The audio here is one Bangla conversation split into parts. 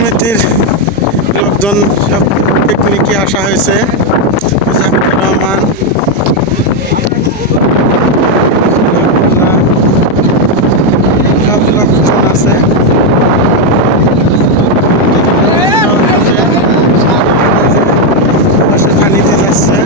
সমিতির লোকজন সব পিকনিকে আসা হয়েছে। জাকির রহমান সব লোকজন আছে। পানিতে যাচ্ছে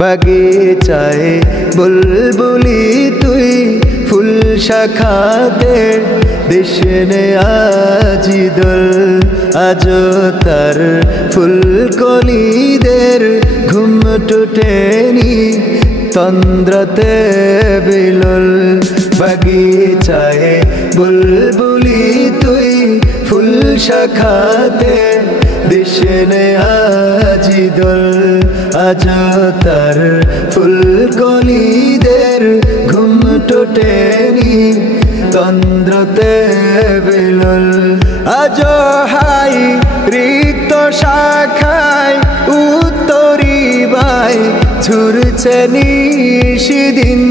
বাগিচায় বুলবুলি তুই ফুল শাখাতে দেশনে আজি দোল আজ তার ফুলকলিদের ঘুম টুটেনি তন্দ্রাতে বিলল। বাগিচায় বুলবুলি তুই ফুল শাখাতে দেশনে আজি দোল আজ তার ফুলকলিদের ঘুম টুটেনি তন্দ্রাতে বিলল। আজ হাই রিক্ত শাখায় উত্তরি বাই ঝুরছে নিশিদিন।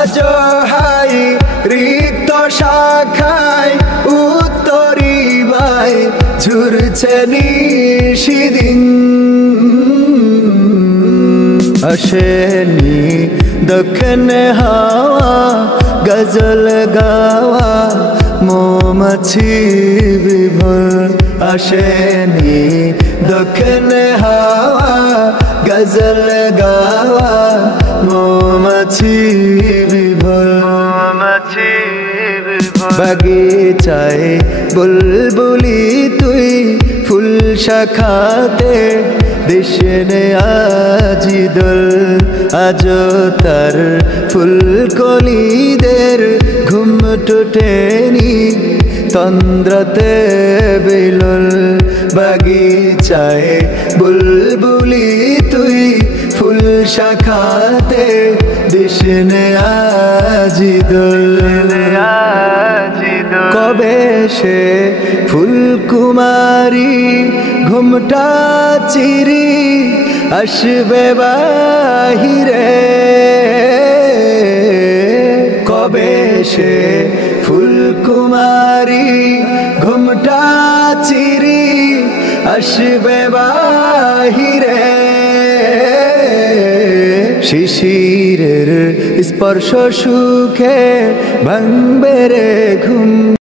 আজ হাই রিক্ত শাখায় উত্তরি বাই ঝুরছে নিশিদিন। আসেনি দক্ষিণে হাওয়া গজল গাওয়া মৌমাছি বিভোর। আসেনি দক্ষিণে হাওয়া গজল গাওয়া মৌমাছি বিভোর। বাগিচায় বুলবুলি তুই ফুল শাখাতে দেশনে আজি দোল আজ তার ফুলকলিদের ঘুম টুটেনি তন্দ্রাতে বিলল। বাগিচায় বুলবুলি তুই ফুল শাখাতে দেশনে আজি দোল। কবে সে ফুলকুমারী ঘুমটা চিরি আসবে বাহিরে। কবে সে ফুলকুমারী ঘুমটা চিরি আসবে বাহিরে। শিশিরের স্পর্শ সুখে ভাঙবে রে ঘুম।